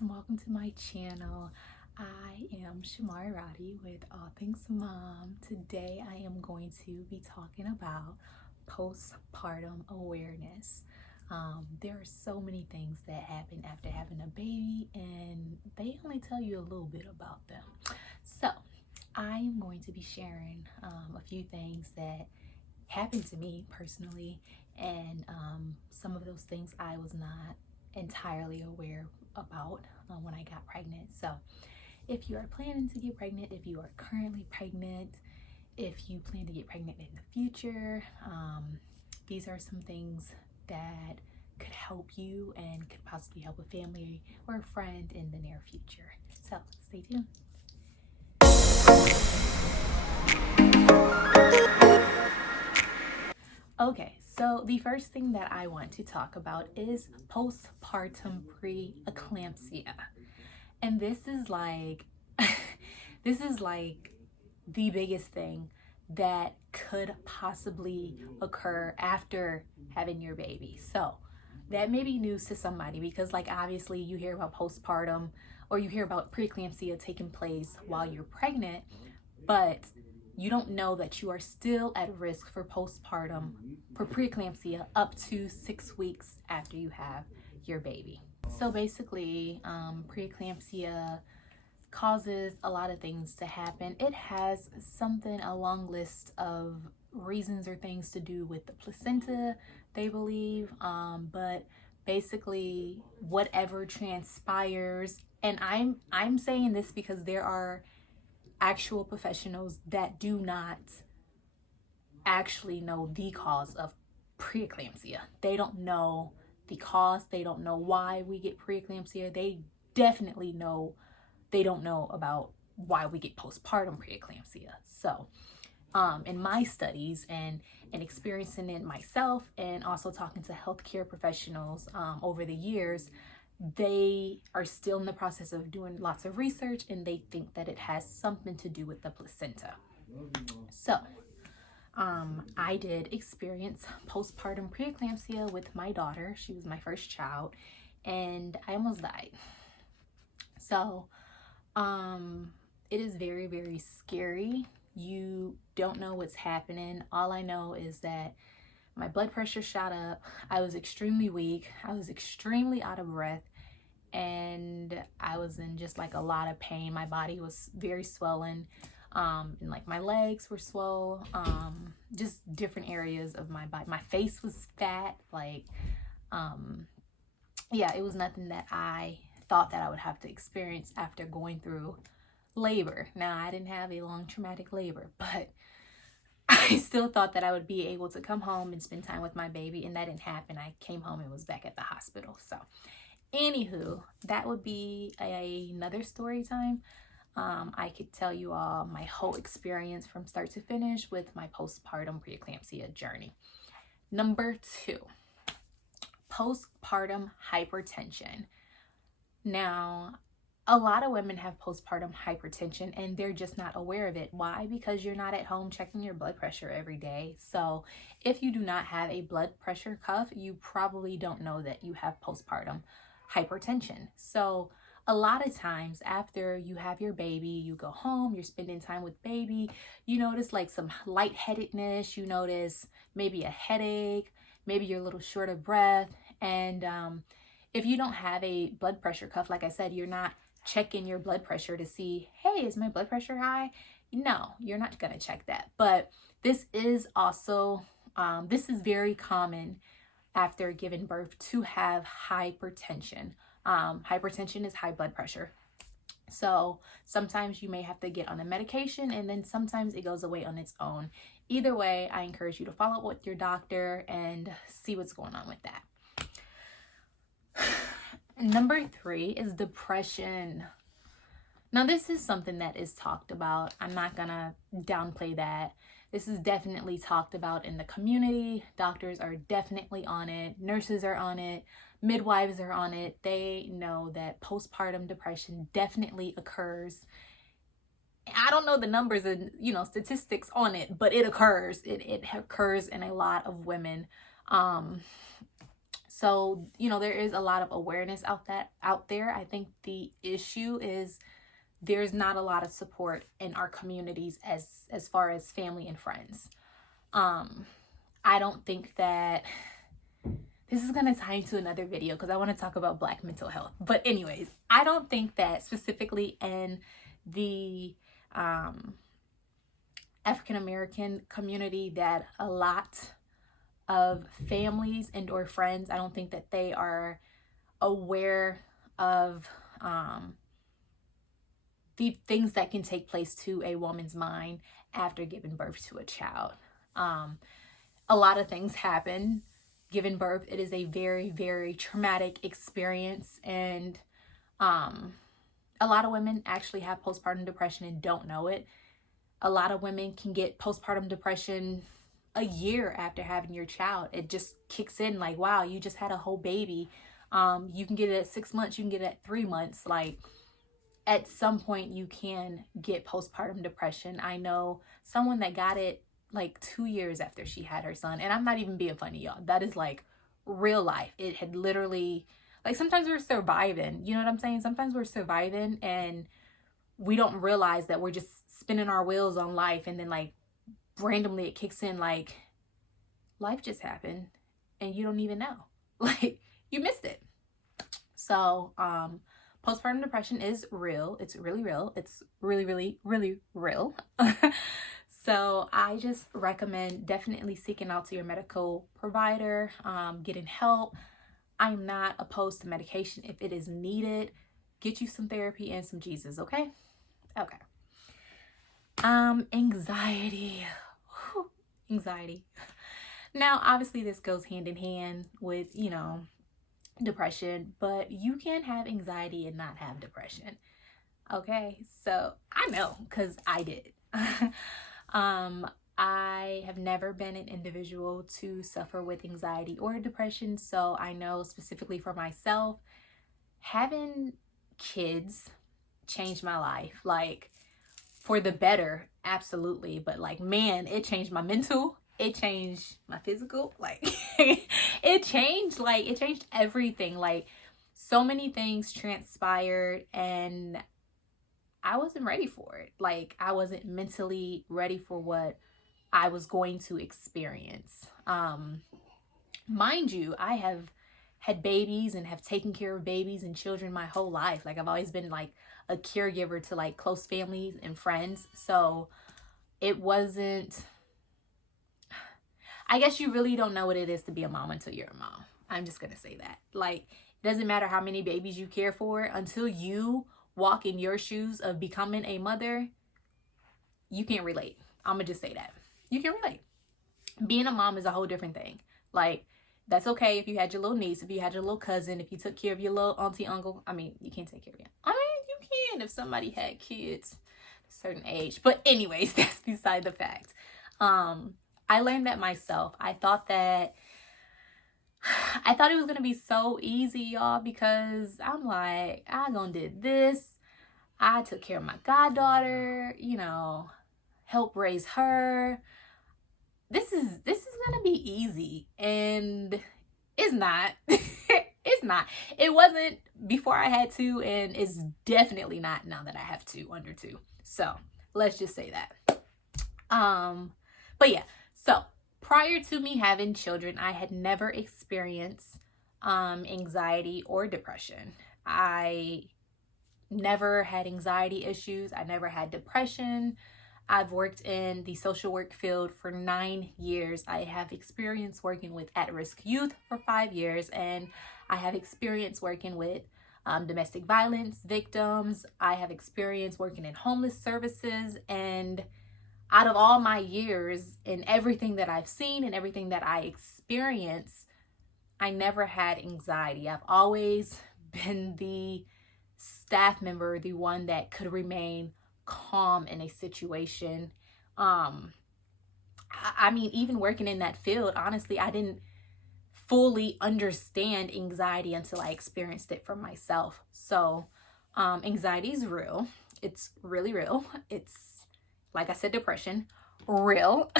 and welcome to my channel. I am Shamari Roddy with All Things Mom. Today I am going to be talking about postpartum awareness. There are so many things that happen after having a baby, and they only tell you a little bit about them. So I'm going to be sharing a few things that happened to me personally, and some of those things I was not entirely aware about when I got pregnant. So if you are planning to get pregnant, if you are currently pregnant, if you plan to get pregnant in the future, these are some things that could help you and could possibly help a family or a friend in the near future. So stay tuned. Okay, so the first thing that I want to talk about is postpartum preeclampsia. And this is like this is like the biggest thing that could possibly occur after having your baby. So that may be news to somebody, because like obviously you hear about postpartum or you hear about preeclampsia taking place while you're pregnant, but you don't know that you are still at risk for postpartum for preeclampsia up to 6 weeks after you have your baby. So basically, preeclampsia causes a lot of things to happen. It has a long list of reasons or things to do with the placenta, they believe, but basically whatever transpires, and I'm saying this because there are actual professionals that do not actually know the cause of preeclampsia. They don't know the cause. They don't know why we get preeclampsia. They definitely don't know about why we get postpartum preeclampsia. So in my studies and experiencing it myself, and also talking to healthcare professionals over the years, they are still in the process of doing lots of research, and they think that it has something to do with the placenta. So I did experience postpartum preeclampsia with my daughter. She was my first child, and I almost died. So it is very, very scary. You don't know what's happening. All I know is that my blood pressure shot up. I was extremely weak. I was extremely out of breath, and I was in just like a lot of pain. My body was very swollen, and like my legs were swole, just different areas of my body. My face was fat. Like, yeah, it was nothing that I thought that I would have to experience after going through labor. Now, I didn't have a long traumatic labor, but I still thought that I would be able to come home and spend time with my baby, and that didn't happen. I came home and was back at the hospital. So anywho, that would be another story time. I could tell you all my whole experience from start to finish with my postpartum preeclampsia journey. Number 2, postpartum hypertension. Now, a lot of women have postpartum hypertension, and they're just not aware of it. Why? Because you're not at home checking your blood pressure every day. So if you do not have a blood pressure cuff, you probably don't know that you have postpartum hypertension. So a lot of times after you have your baby, you go home, you're spending time with baby, you notice like some lightheadedness, you notice maybe a headache, maybe you're a little short of breath. And if you don't have a blood pressure cuff, like I said, you're not checking your blood pressure to see, hey, is my blood pressure high? No, you're not going to check that. But this is also, this is very common after giving birth to have hypertension. Hypertension is high blood pressure. So sometimes you may have to get on a medication, and then sometimes it goes away on its own. Either way, I encourage you to follow up with your doctor and see what's going on with that. Number 3 is depression. Now, this is something that is talked about. I'm not gonna downplay that. This is definitely talked about in the community. Doctors are definitely on it. Nurses are on it. Midwives are on it. They know that postpartum depression definitely occurs. I don't know the numbers and statistics on it, but it occurs. It occurs in a lot of women. So, you know, there is a lot of awareness out there. I think the issue is there's not a lot of support in our communities as far as family and friends. I don't think that this is going to tie into another video because I want to talk about Black mental health. But anyways, I don't think that specifically in the African American community that a lot of families and or friends, I don't think that they are aware of the things that can take place to a woman's mind after giving birth to a child. A lot of things happen giving birth. It is a very, very traumatic experience, and a lot of women actually have postpartum depression and don't know it. A lot of women can get postpartum depression a year after having your child. It just kicks in like, wow, you just had a whole baby. You can get it at 6 months, you can get it at 3 months. Like, at some point you can get postpartum depression. I know someone that got it like 2 years after she had her son, and I'm not even being funny, y'all. That is like real life. It had literally, like, sometimes we're surviving, you know what I'm saying? Sometimes we're surviving and we don't realize that we're just spinning our wheels on life, and then like randomly it kicks in, like life just happened and you don't even know. Like, you missed it. So postpartum depression is real. It's really real. It's really, really, really real. So I just recommend definitely seeking out to your medical provider, getting help. I'm not opposed to medication if it is needed. Get you some therapy and some Jesus, okay? Okay. Anxiety. Whew. Anxiety. Now, obviously this goes hand in hand with, you know, depression, but you can have anxiety and not have depression. Okay, so I know because I did. I have never been an individual to suffer with anxiety or depression, so I know specifically for myself, having kids changed my life, like for the better, absolutely. But like, man, it changed my mental, it changed my physical, like it changed everything. Like, so many things transpired and I wasn't ready for it. Like, I wasn't mentally ready for what I was going to experience. Mind you, I have had babies and have taken care of babies and children my whole life. Like, I've always been like a caregiver to like close families and friends. So it wasn't, I guess you really don't know what it is to be a mom until you're a mom. I'm just gonna say that. Like, it doesn't matter how many babies you care for, until you walk in your shoes of becoming a mother, you can't relate. I'm gonna just say that. You can relate. Being a mom is a whole different thing. Like, that's okay if you had your little niece, if you had your little cousin, if you took care of your little auntie, uncle. I mean, you can't take care of you. I mean, you can if somebody had kids at a certain age. But anyways, that's beside the fact. I learned that myself. I thought it was gonna be so easy, y'all, because I'm like, I gonna did this. I took care of my goddaughter, you know, help raise her. This is gonna be easy, and it's not. It's not. It wasn't before I had to, and it's definitely not now that I have two, under two. So let's just say that. But yeah. So prior to me having children, I had never experienced anxiety or depression. I never had anxiety issues. I never had depression. I've worked in the social work field for 9 years. I have experience working with at-risk youth for 5 years, and I have experience working with domestic violence victims. I have experience working in homeless services, and out of all my years and everything that I've seen and everything that I experienced, I never had anxiety. I've always been the staff member, the one that could remain calm in a situation. I mean, even working in that field, honestly, I didn't fully understand anxiety until I experienced it for myself. So anxiety is real. It's really real. It's, like I said, depression, real.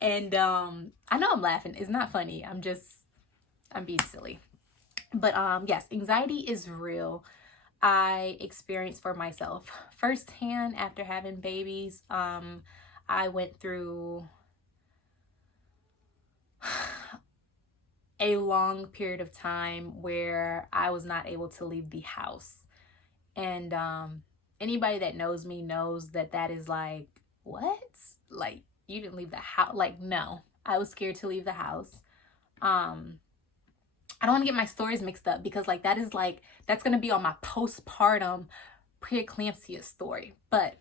And I know I'm laughing. It's not funny. I'm just I'm being silly. But yes, anxiety is real. I experienced for myself firsthand after having babies. I went through a long period of time where I was not able to leave the house. And anybody that knows me knows that that is like, what? Like, you didn't leave the house? Like, no, I was scared to leave the house. I don't want to get my stories mixed up because like that's going to be on my postpartum preeclampsia story. But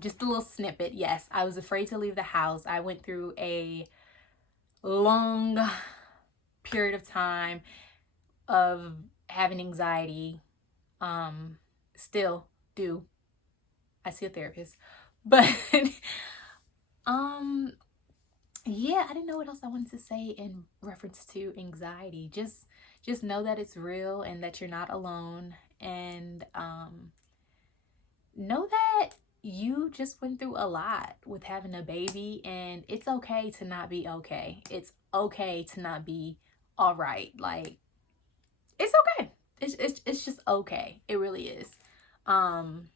just a little snippet. Yes, I was afraid to leave the house. I went through a long period of time of having anxiety. Still do. I see a therapist. But yeah, I didn't know what else I wanted to say in reference to anxiety. Just know that it's real and that you're not alone, and know that you just went through a lot with having a baby, and it's okay to not be okay. It's okay to not be all right. Like, it's okay. It's just okay. It really is. And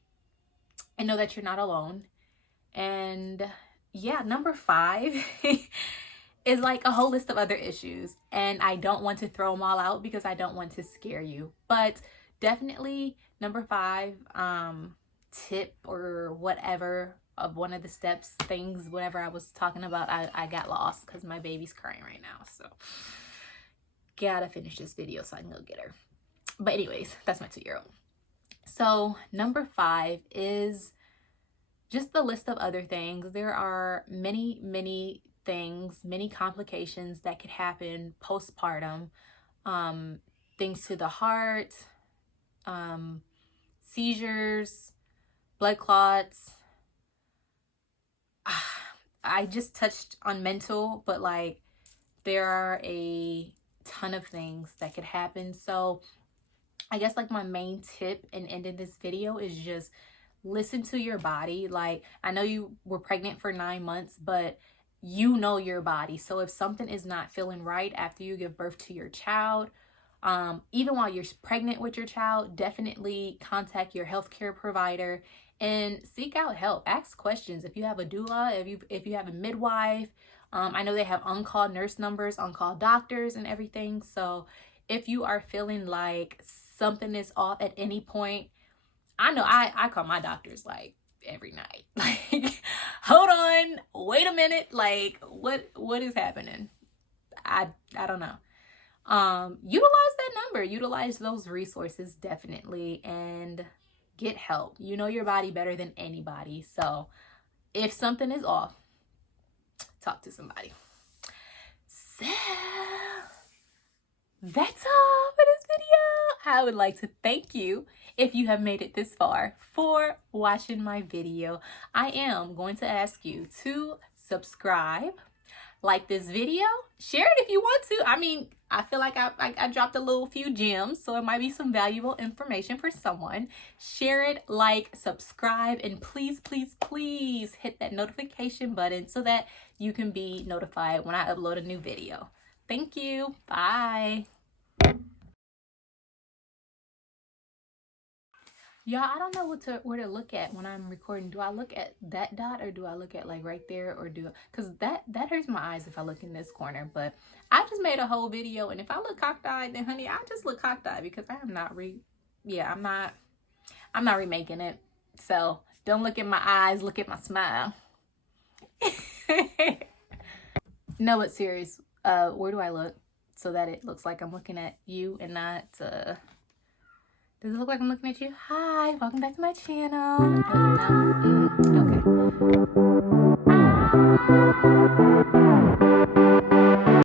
know that you're not alone. And yeah, number 5 is like a whole list of other issues, and I don't want to throw them all out because I don't want to scare you. But definitely number 5, tip or whatever of one of the steps, things, whatever I was talking about, I got lost because my baby's crying right now. So gotta finish this video so I can go get her. But anyways, that's my 2-year-old. So number 5 is just the list of other things. There are many things, many complications that could happen postpartum. Things to the heart, seizures, blood clots. I just touched on mental, but like there are a ton of things that could happen. So I guess like my main tip in ending this video is just listen to your body. Like, I know you were pregnant for 9 months, but you know your body. So if something is not feeling right after you give birth to your child, even while you're pregnant with your child, definitely contact your healthcare provider and seek out help. Ask questions. If you have a doula, if you have a midwife, I know they have on-call nurse numbers, on-call doctors and everything. So if you are feeling like something is off at any point, I know I call my doctors like every night. Like, hold on, wait a minute. Like, what is happening? I don't know. Utilize that number, utilize those resources definitely, and get help. You know your body better than anybody. So if something is off, talk to somebody. So that's all for this video. I would like to thank you if you have made it this far for watching my video. I am going to ask you to subscribe, like this video, share it if you want to. I mean, I feel like I dropped a little few gems, so it might be some valuable information for someone. Share it, like, subscribe, and please hit that notification button so that you can be notified when I upload a new video. Thank you. Bye. Y'all, I don't know where to look at when I'm recording. Do I look at that dot or do I look at like right there, or because that hurts my eyes if I look in this corner. But I just made a whole video, and if I look cockeyed, then honey, I just look cockeyed because I am not I'm not remaking it. So don't look at my eyes, look at my smile. No, but serious, where do I look so that it looks like I'm looking at you and not does it look like I'm looking at you? Hi, welcome back to my channel. No? Okay.